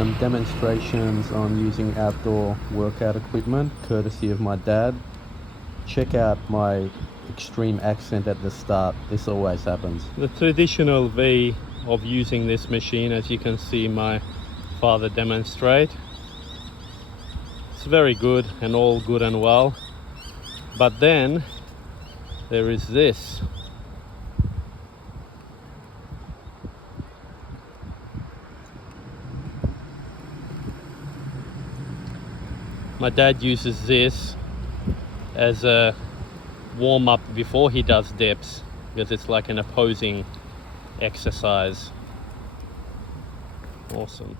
some demonstrations on using outdoor workout equipment courtesy of my dad. Check out my extreme accent at the start. This always happens. The traditional way of using this machine, as you can see my father demonstrate, it's very good and all good and well, but then there is this. My dad uses this as a warm-up before he does dips, because it's like an opposing exercise. Awesome.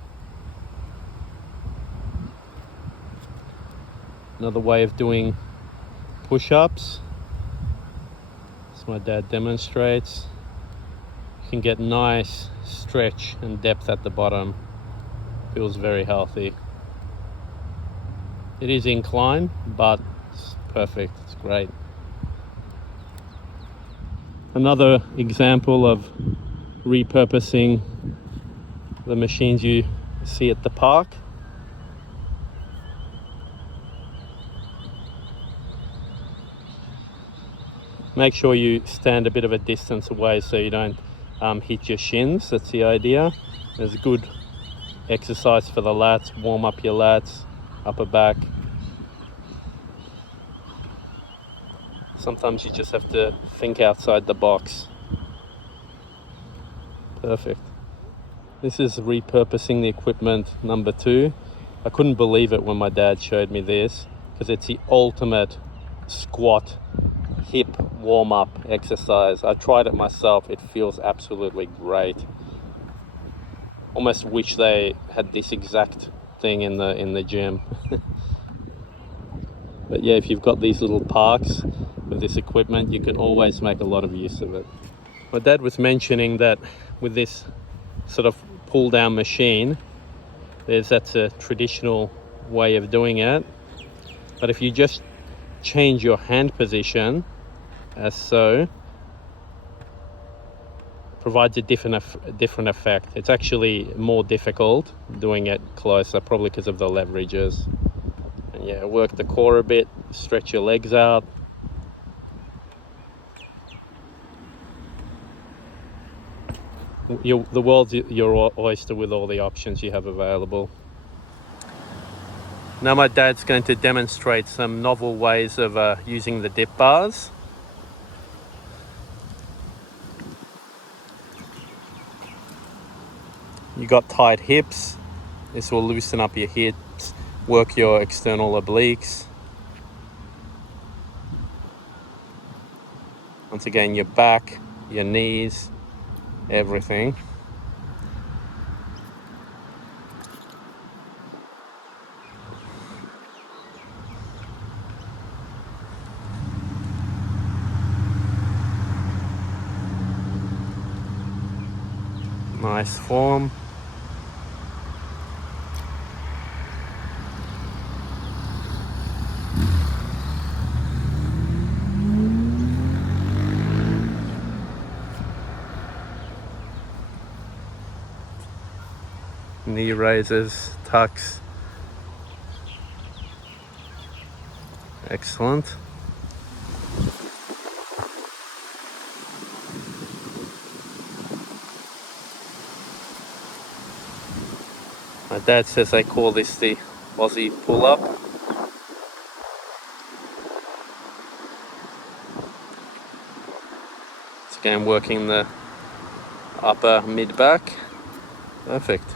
Another way of doing push-ups, as my dad demonstrates, you can get nice stretch and depth at the bottom. Feels very healthy. It is inclined, but it's perfect. It's great. Another example of repurposing the machines you see at the park. Make sure you stand a bit of a distance away so you don't hit your shins. That's the idea. There's good exercise for the lats. Warm up your lats, upper back. Sometimes you just have to think outside the box. Perfect. This is repurposing the equipment number 2. I couldn't believe it when my dad showed me this, because it's the ultimate squat hip warm-up exercise. I tried it myself. It feels absolutely great. Almost wish they had this exact thing in the gym. But yeah, if you've got these little parks with this equipment, you can always make a lot of use of it. My dad was mentioning that with this sort of pull down machine, that's a traditional way of doing it, but if you just change your hand position as so, provides a different effect. It's actually more difficult doing it closer, probably because of the leverages. And yeah, work the core a bit, stretch your legs out. The world's your oyster with all the options you have available. Now my dad's going to demonstrate some novel ways of using the dip bars. You got tight hips. This will loosen up your hips, work your external obliques. Once again, your back, your knees, everything. Nice form. Knee raises, tucks. Excellent. My dad says they call this the Aussie pull-up. It's again working the upper mid-back. Perfect.